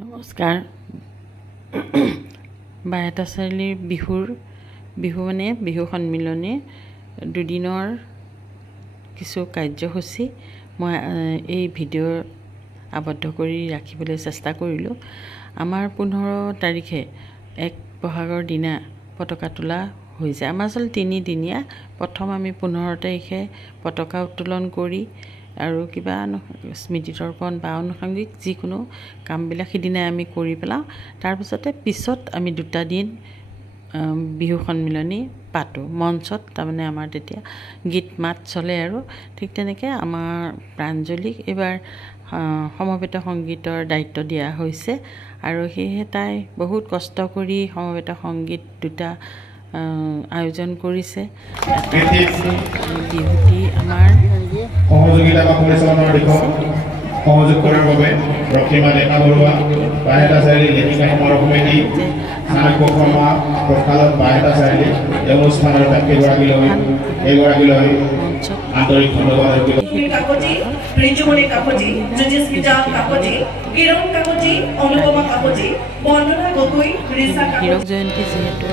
নমস্কাৰ। বাইহাটা চাৰিআলিৰ বিহু মানে বিহু সন্মিলনী দুদিনৰ কিছু কাৰ্যসূচী মই এই ভিডিঅ' আবদ্ধ কৰি ৰাখিবলৈ চেষ্টা কৰিলোঁ। আমাৰ 15 তাৰিখে 1 বহাগৰ দিনা পতাকা তোলা হৈ যায়। আমাৰ আচলতে 3 দিনীয়া। প্ৰথম আমি 15 তাৰিখে পতাকা উত্তোলন কৰি আৰু কিবা স্মৃতি তৰ্পণ বা আনুষংগিক যিকোনো কামবিলাক সিদিনাই আমি কৰি পেলাওঁ। তাৰপিছতে পিছত আমি 2টা দিন বিহু সন্মিলনী পাতোঁ মঞ্চত। তাৰমানে আমাৰ তেতিয়া গীত মাত চলে আৰু ঠিক তেনেকৈ আমাৰ প্ৰাঞ্জলীক এইবাৰ সমবেত সংগীতৰ দায়িত্ব দিয়া হৈছে আৰু সেয়েহে তাই বহুত কষ্ট কৰি সমবেত সংগীত 2টা আয়োজন কৰিছে। বিহুটি আমাৰ সহযোগিতা বা পৰিচালনাৰ দিশত সহযোগ কৰাৰ বাবে ৰক্তিমা ডেকা বৰুৱা, বাইহাটা চাৰিআলি লেখিকা সমাৰোহ সমিতি, চাণক্য শৰ্মা, প্ৰসাদত বাইহাটা চাৰিআলি এই অনুষ্ঠানৰ ব্যক্তিগৰাকীলৈ আন্তৰিক ধন্যবাদ। কাকতি, ঋতুমণি কাকতি, জ্যোতিস্মিতা কাকতি, কিৰণ কাকতি, অনুপমা কাকতি, বন্দনা গগৈ, ৰিচা কাকতি। হীৰক জয়ন্তী যিহেতু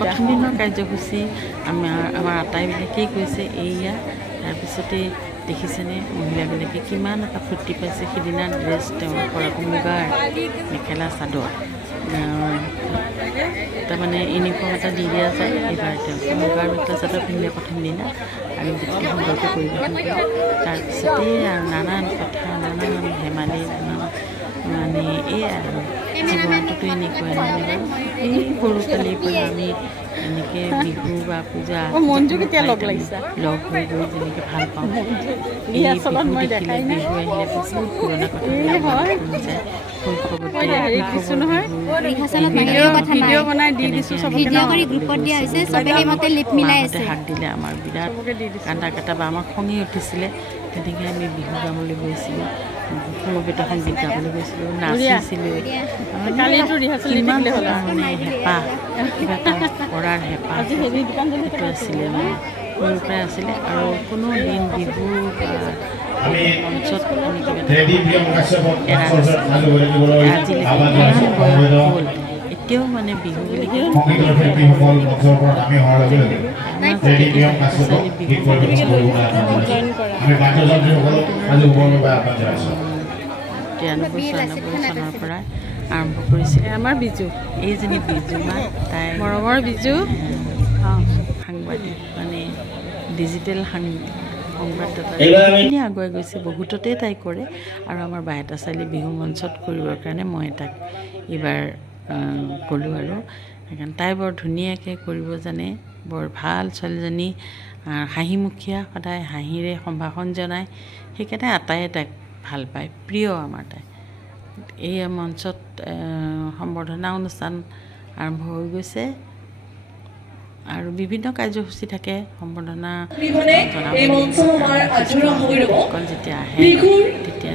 প্ৰথম দিনৰ কাৰ্যসূচী আমাৰ আটাইবিলাকেই কৈছে এয়া। তাৰপিছতে দেখিছেনে মহিলাবিলাকে কিমান এটা ফূৰ্তি পাইছে সিদিনা। ড্ৰেছ তেওঁলোকৰ আকৌ মুগাৰ মেখেলা চাদৰ তাৰমানে ইউনিফৰ্ম এটা দি দিয়া যায়। এইবাৰ তেওঁলোকে মুগাৰ মেখেলা চাদৰ পিন্ধিলে প্ৰথম দিনা আৰু গোটেই সুন্দৰকৈ পৰিৱেশন কৰে। তাৰপিছতেই নানান কথা, নানান ধেমালি, মানে এয়াই আৰু জীৱনটোতো এনেকুৱাই নহয় বাৰু। এই সৰুকালিৰ পৰা আমি এনেকৈ বিহু বা পূজা লগ হৈ গৈ যেনেকৈ ভাল পাওঁ। এই বিহু দেখিলে বিহু আহিলে বহুত পুৰণা কথাবিলাক মনত যায়। হাক দিলে আমাৰ বিৰাট কান্দা কাটা বা আমাৰ খঙি উঠিছিলে। তেনেকৈ আমি বিহু গাবলৈ গৈছিলোঁ, সমবেত সংগীত গাবলৈ গৈছিলোঁ, নাচিছিলোঁ। কিমান মানে হেঁপাহ, কিবা এটা কৰাৰ হেঁপাহ সেইটো আছিলে, মানে সৰুৰ পৰাই আছিলে। আৰু কোনো দিন বিহু মঞ্চত আমি কিবা হ'ল এতিয়াও মানে বিহু বুলি চনৰ পৰা আৰম্ভ কৰিছিলে আমাৰ বিজু। এইজনী বিজু মা, তাই মৰমৰ বিজু সাংবাদিক, মানে ডিজিটেল সংবাদদাতা আগুৱাই গৈছে বহুততে তাই কৰে। আৰু আমাৰ বাইহাটা চাৰিআলি বিহু মঞ্চত কৰিবৰ কাৰণে মই তাক এইবাৰ ক'লোঁ আৰু সেইকাৰণে তাই বৰ ধুনীয়াকৈ কৰিব জানে, বৰ ভাল ছোৱালীজনী, হাঁহিমুখীয়া, সদায় হাঁহিৰে সম্ভাষণ জনায়। সেইকাৰণে আটাইয়ে তাইক ভাল পায়, প্ৰিয় আমাৰ তাই। এই মঞ্চত সম্বৰ্ধনা অনুষ্ঠান আৰম্ভ হৈ গৈছে আৰু বিভিন্ন কাৰ্যসূচী থাকে। সম্বৰ্ধনা যেতিয়া আহে তেতিয়া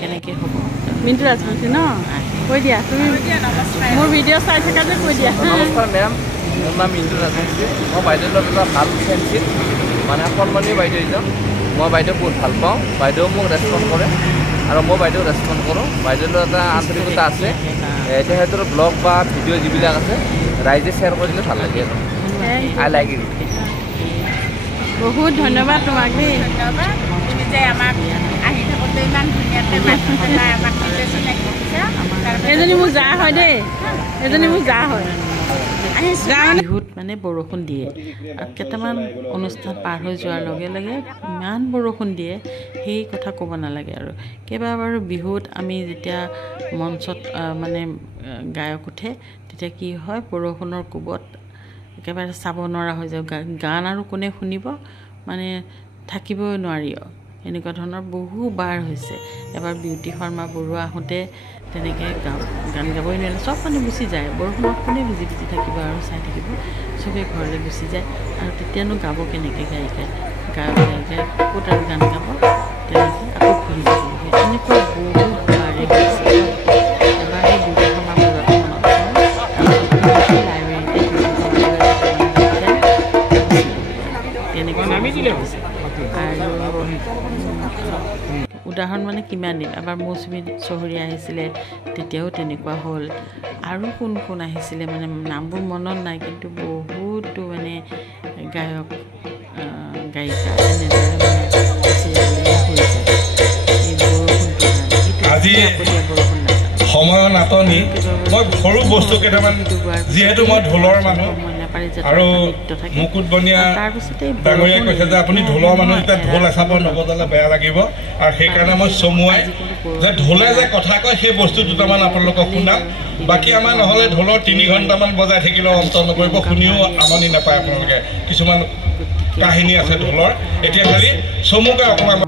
কেনেকৈ হ'ব মিণ্টু ৰাজবংশী ন কৈ দিয়া। তুমি মোৰ ভিডিঅ' চাই থাকা যে কৈ দিয়া। নমস্কাৰ মেম, মোৰ নাম মিণ্টু ৰাজবংশী। মই বাইদেউৰ এটা ভাল ফ্ৰেণ্ডশ্বিপ, মানে সন্মানী বাইদেউ এজন। মই বাইদেউ বহুত ভাল পাওঁ, বাইদেউ মোক ৰেচপণ্ড কৰে আৰু মই বাইদেউক ৰেচপণ্ড কৰোঁ। বাইদেউৰ এটা আন্তৰিকতা আছে। তেখেতৰ ব্লগ বা ভিডিঅ' যিবিলাক আছে ৰাইজে শ্বেয়াৰ কৰিলে ভাল লাগে আৰু আই লাইক ইট। বহুত ধন্যবাদ তোমাক দেই। তুমি যে আমাক আহি থাকোঁতে ইমান ধুনীয়াকৈ আমাক চিনাকি দিছা। এজনী মোৰ জা হয় দেই, এজনী মোৰ জা হয়। বিহুত মানে বৰষুণ দিয়ে আৰু কেইটামান অনুষ্ঠান পাৰ হৈ যোৱাৰ লগে লগে ইমান বৰষুণ দিয়ে সেই কথা ক'ব নালাগে আৰু কেইবাবাৰো বিহুত আমি যেতিয়া মঞ্চত মানে গায়ক উঠে তেতিয়া কি হয় বৰষুণৰ কোবত একেবাৰে চাব নোৱাৰা হৈ যায় গান আৰু কোনে শুনিব মানে থাকিবই নোৱাৰি এনেকুৱা ধৰণৰ বহুবাৰ হৈছে এবাৰ বিউটি শৰ্মা বৰুৱা আহোঁতে তেনেকৈ গান গাবই নোৱাৰিলে চব মানে গুচি যায় বৰষুণত কোনে ভিজি ভিজি থাকিব আৰু চাই থাকিব চবেই ঘৰলৈ গুচি যায় আৰু তেতিয়ানো গাব কেনেকৈ গায়িকাই গায়কে ক'ত আৰু গান গাব তেনেকৈ আকৌ ঘূৰি যাব এনেকুৱা বহুবাৰে গৈছে এবাৰ সেই বিউটি শৰ্মা বৰুৱাটো মনত উদাহৰণ মানে কিমান দিন এবাৰ মৌচুমী চহৰীয়া আহিছিলে তেতিয়াও তেনেকুৱা হ'ল আৰু কোন কোন আহিছিলে মানে নামবোৰ মনত নাই কিন্তু বহুতো মানে গায়ক গায়িকা এনেদৰে মানে আজি সময়ৰ নাটনি মই সৰু বস্তু কেইটামান যিহেতু মই ঢোলৰ মানুহ আৰু মুকুট বনিয়া ডাঙৰীয়াই কৈছে যে আপুনি ঢোলৰ মানুহ এতিয়া ঢোল এচাব নবজালে বেয়া লাগিব আৰু সেইকাৰণে মই চমুৱাই যে ঢোলে যে কথা কয় সেই বস্তু দুটামান আপোনালোকক শুনাম বাকী আমাৰ নহ'লে ঢোলৰ 3 ঘণ্টামান বজাই থাকিলেও অন্ত নকৰিব শুনিও আমনি নাপায় আপোনালোকে কিছুমান কাহিনী আছে ঢোলৰ এতিয়া খালি চমুকৈ অকণমান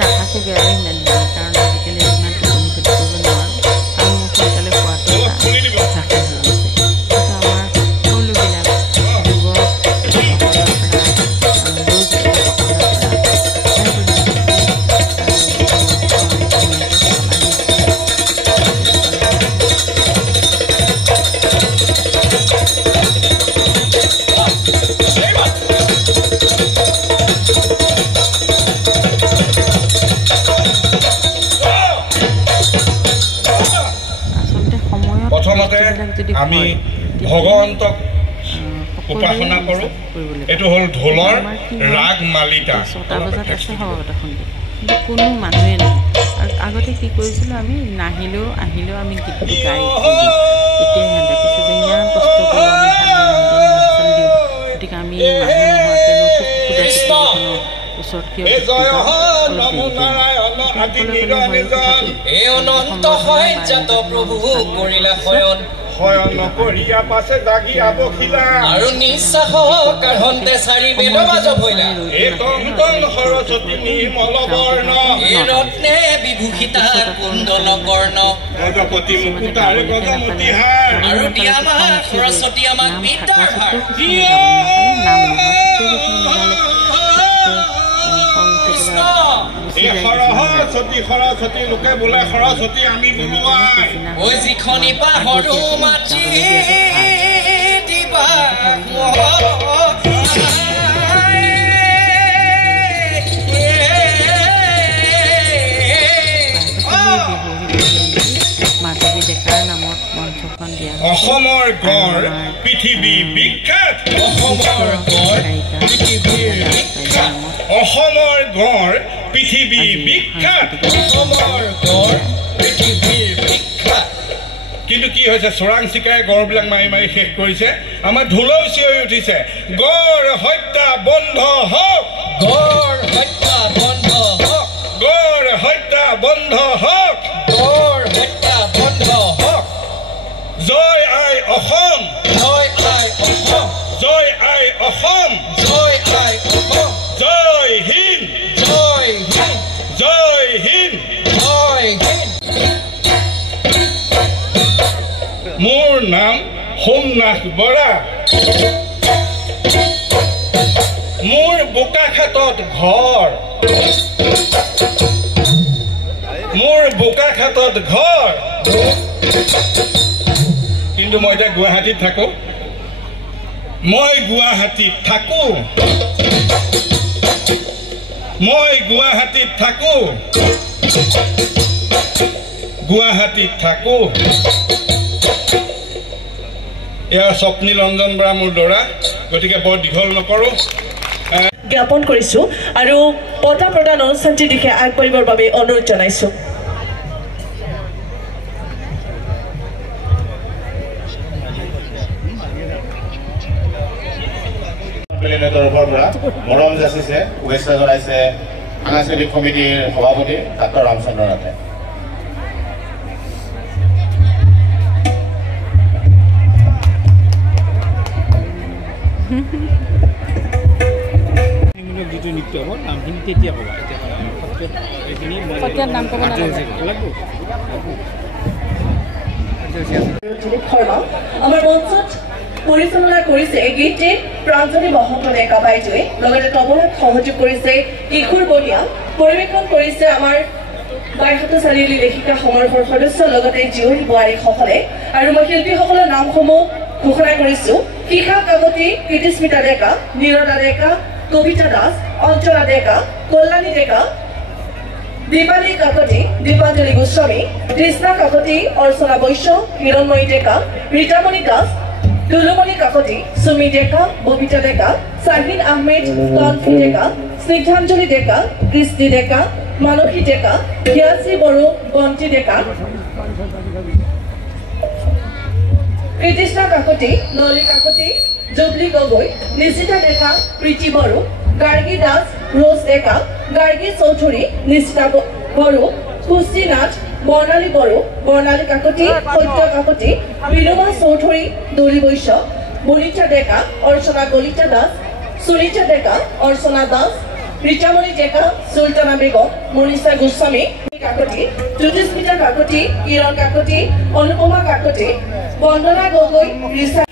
নাথাকোগৈ আৰু ইমান কাৰণ আজিকালি ইমান টোপনি ক্ষতি কৰিব নোৱাৰোঁ আৰু মোক সোনকালে খোৱাটো আমি ভগৱন্তক উপাসনা কৰোঁ এইটো হ'ল ঢোলৰ ৰাগ মালিকা 6টা বজাত আছে সমাগত সন্ধিয়া কিন্তু কোনো মানুহে নাই আৰু আগতে কি কৰিছিলোঁ আমি নাহিলেও আহিলেও আমি গীতটো গাই এতিয়া সিহঁতে কৈছে যে ইমান কষ্ট কৰোঁ আমি গতিকে আমি মানুহ নোহোৱাকেনো ওচৰত কিয় আৰু নিশ্বাসক কাঢ়ন্তে চাৰি বেদ বাজ ভৈলা সৰস্বতী নিৰ্মল বৰ্ণ এই ৰত্নে বিভূষিতা কুণ্ডল কৰ্ণ গজপতি মুকুতাৰ গজমতিহাৰ আৰু দিয়া মা সৰস্বতী আমাক বিদ্যাৰ ভাৰ সৰস্বতী সৰস্বতী লোকে বোলে সৰস্বতী আমি বোলোৱাই ঐ যিখনি পাহৰো মাটি দিবা মাধৱী ডেকাৰ নামত মঞ্চখন দিয়া অসমৰ গড় পৃথিৱী বিখ্যাত অসমৰ গড় পৃথিৱীৰ বিখ্যাত অসমৰ গড় পৃথিৱী বিখ্যাত অসমৰ গড় পৃথিৱীৰ বিখ্যাত কিন্তু কি হৈছে চোৰাং চিকাৰে গড়বিলাক মাৰি মাৰি শেষ কৰিছে আমাৰ ঢোলৌ চিঞৰি উঠিছে গড় হত্যা বন্ধ হওক গড় হত্যা বন্ধ হওক গড় হত্যা বন্ধ হওক গড় হত্যা বন্ধ হওক জয় আই অসম জয় আই অসম জয় আই অসম জয় আই অসম জয় হিন্দ জয় হিন্দ জয় হিন্দ জয় হিন্দ মোৰ নাম সোমনাথ বৰা মোৰ বোকাখাটত ঘৰ মোৰ বোকাখাটত ঘৰ কিন্তু মই এতিয়া গুৱাহাটীত থাকো মই গুৱাহাটীত থাকো মই গুৱাহাটীত থাকো গুৱাহাটীত থাকো এয়া স্বপ্নীল ৰঞ্জন বৰা মোৰ ল'ৰা গতিকে বৰ দীঘল নকৰোঁ জ্ঞাপন কৰিছো আৰু পতা প্ৰদান অনুষ্ঠানটিৰ দিশে আগবাঢ়িবৰ বাবে অনুৰোধ জনাইছো সন্মিলনীৰ তৰফৰ পৰা মৰম যাচিছে শুভেচ্ছা জনাইছে সাংস্কৃতিক সমিতিৰ সভাপতি ডাক্তৰ ৰামচন্দ্ৰ নাথে যিটো নৃত্য হ'ব নামখিনি তেতিয়া ক'বা এতিয়া নাম ক'ব আমাৰ মঞ্চত পৰিচালনা কৰিছে গীতে প্ৰাঞ্জলি মহন্ত ডেকা বাইদেৱে লগতে তবলাত সহযোগ কৰিছে কিশোৰ বনিয়া পৰিৱেশন কৰিছে আমাৰ বাইহাটা চাৰিআলি লেখিকা সমাৰোহৰ সদস্য লগতে জীয়ৰী বোৱাৰীসকলে আৰু মই শিল্পীসকলৰ নামসমূহ ঘোষণা কৰিছো শিখা কাকতি কীৰ্তিস্মিতা ডেকা নীৰদা ডেকা কবিতা দাস অঞ্চলা ডেকা কল্যাণী ডেকা দীপালী কাকতি দীপাঞ্জলি গোস্বামী কৃষ্ণা কাকতি অৰ্চনা বৈশ্য হিৰণময়ী ডেকা ৰীতামণি দাস দুলুমণি কাকতি সুমি ডেকা ববিতা ডেকা শাহিন আহমেদ তনফি ডেকা স্নিগ্ধাঞ্জলি ডেকা কৃষ্টি ডেকা মানসী ডেকা হিয়াচি বড়ো বন্তি ডেকা কৃষ্ণা কাকতি নলী কাকতি জুবলি গগৈ নিশিতা ডেকা প্ৰীতি বড়ো গাৰ্গী দাস ৰোজ ডেকা গাৰ্গী চৌধুৰী নিশিতা বড়ো পুষ্টি নাথ বৰ্ণালী বড়ো বৰ্ণালী কাকতি সত্য কাকতি বিনোমা চৌধুৰী দলি বৈশ্য বনিতা ডেকা অৰ্চনা কলিতা দাস সুনিতা ডেকা অৰ্চনা দাস ৰীতামণি ডেকা চুলতানা বেগম মনীষা গোস্বামী কাকতি জ্যোতিস্মিতা কাকতি কিৰণ কাকতি অনুপমা কাকতি বন্দনা গগৈ ৰিচা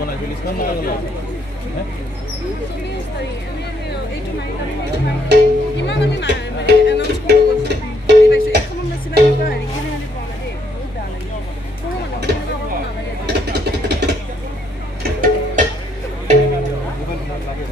বনাইছে লিষ্টখন লগালে কিমান আমি এনাউন্স কৰিব গৈছো পাইছো এখন মেচিনা এটা হেৰি কিনে আনি পোৱা নাই বহুত বেয়া লাগে কোনো নালাগে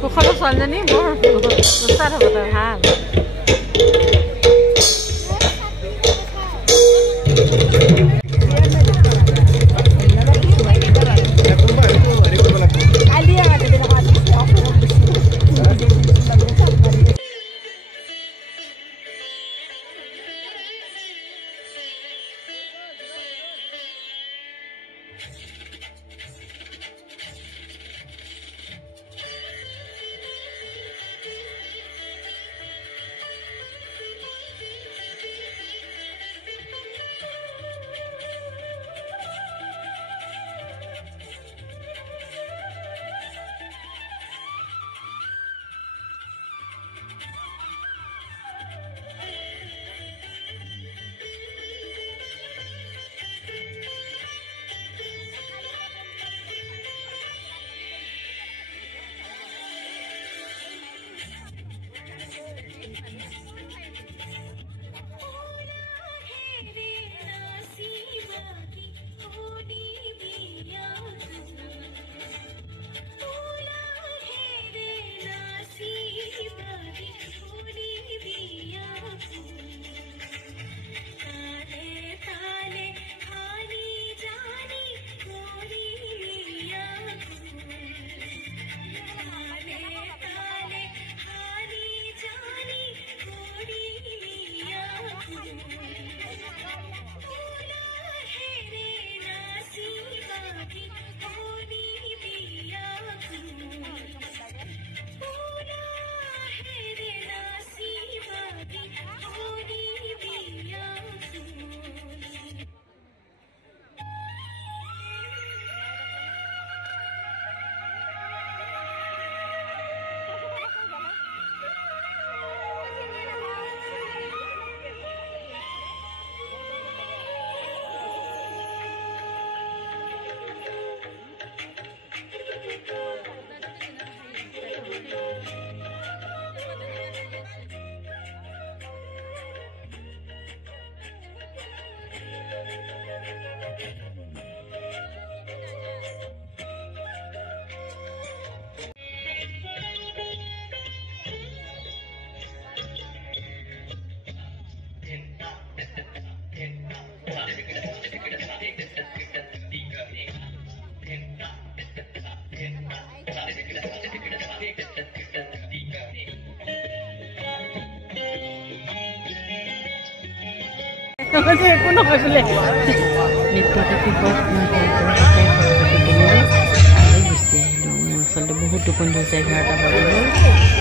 কুশলৰ ছোৱালীজনী বৰ উৎসাহ হ'ব তাৰ ভাল বহুত টোপনি হৈছে 11টা বাজিলে